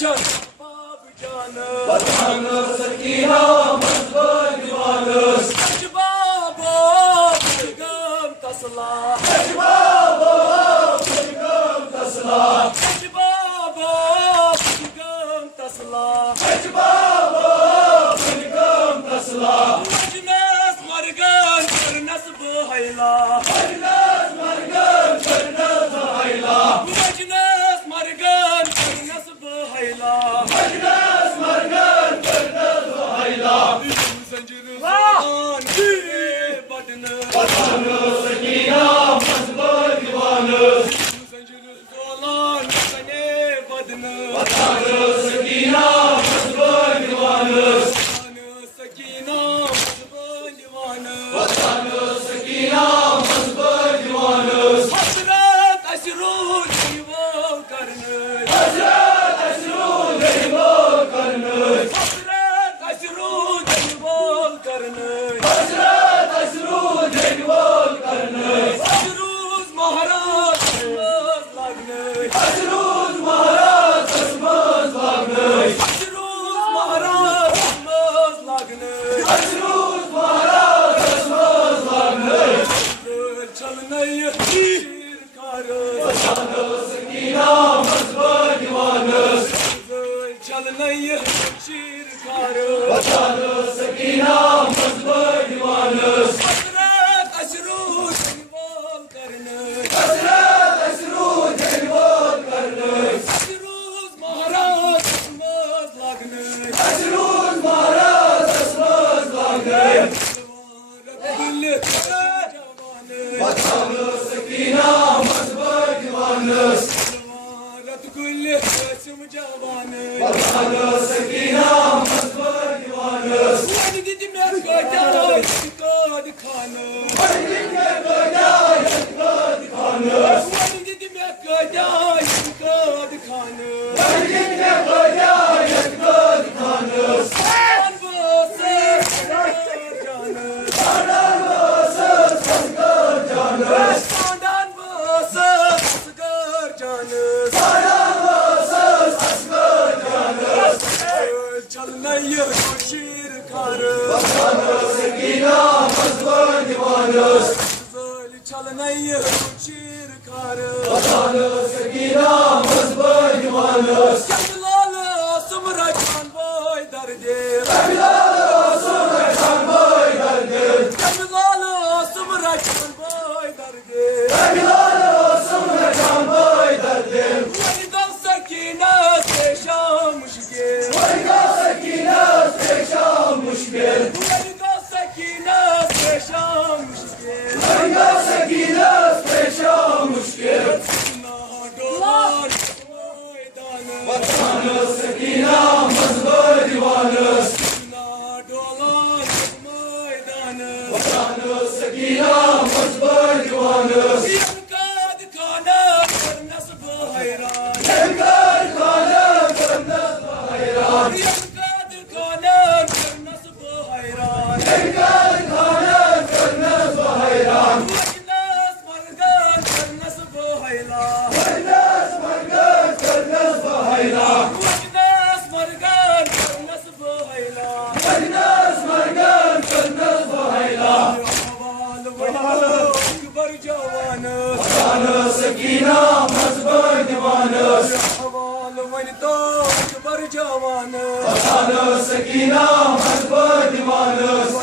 चल बाब जान वतन सकीना मजबूर दीवानस बाबो गम तसला बाबो गम तसला बाबो गम तसला बाबो गम तसला मजनस मरगन करनस बहैला मजनस मरगन करनस बहैला मजनस मरगन करनस बहैला मजनस मरगन करनस बहैला संजर ज़बान की बदन वतन सकीना मजबूर दीवानस संजर ज़बान सने बदन वतन सकीना मजबूर दीवानस सकीना मजबूर वतन सकीना मजबूर दीवानस हसरत अशरूज दीवार करने हजरत अशरूर दीवार करने हसरत अशरूज दीवार करने हजरत अशरूर दीवार करने अशरूज महाराज लगने अशरूर महाराज असमत लागने अशरूज महाराज लगने अशरूर महाराज असमत लागने चलने शीर कर वतन सकीना मजबूर दीवानस चलने शीर कर वतन सकीना मजबूर दीवानस हसरत अशरूज दीवार करने हजरत अशरूर दीवार करने अशरूज महाराज लगने अशरूर महाराज असमत लागने वतन सकीना मजबूर दीवानस वतन सकीना मजबूर दीवानस बड़गिन के गजाय दिखानस बड़गिन के गजाय दिखानस साडन बसस संकर जानस साडन बसस असगर जानस शीर कर वतन सकीना मजबूर दीवानस चलने शीर कर वतन सकीना मजबूर दीवानस लाल सुमरा खान बोय दर्दे बिलाल सुमर खान बोय दर्दे लाल सुमरा खान बोय दर्दे बिलाल सुमर खान बोय दर्दे वनिदा सकीना से शाम मुश्किल वनिदा सकीना से शाम मुश्किल वनिदा सकीना से शाम मुश्किल वनिदा सकीना से शाम मुश्किल ना डोलार मैदान वतन सकीना मजबूर दीवानस ना डोलार मैदान वतन सकीना मजबूर दीवानस यमकाद खाना करनस बहैरान शंकर खाना करनस बहैरान यमकाद खाना करनस बहैरान शंकर खाना करनस बहैरान मजनस मरगन करनस बहैला वजनस मरगन करनस बहैला मजनस मरगन करनस बहैला वजनस मरगन करनस बहैला हवाल अकबर जवान वतन सकीना मजबूर दीवानस हवाल वन तो अकबर जवान वतन सकीना मजबूर दीवानस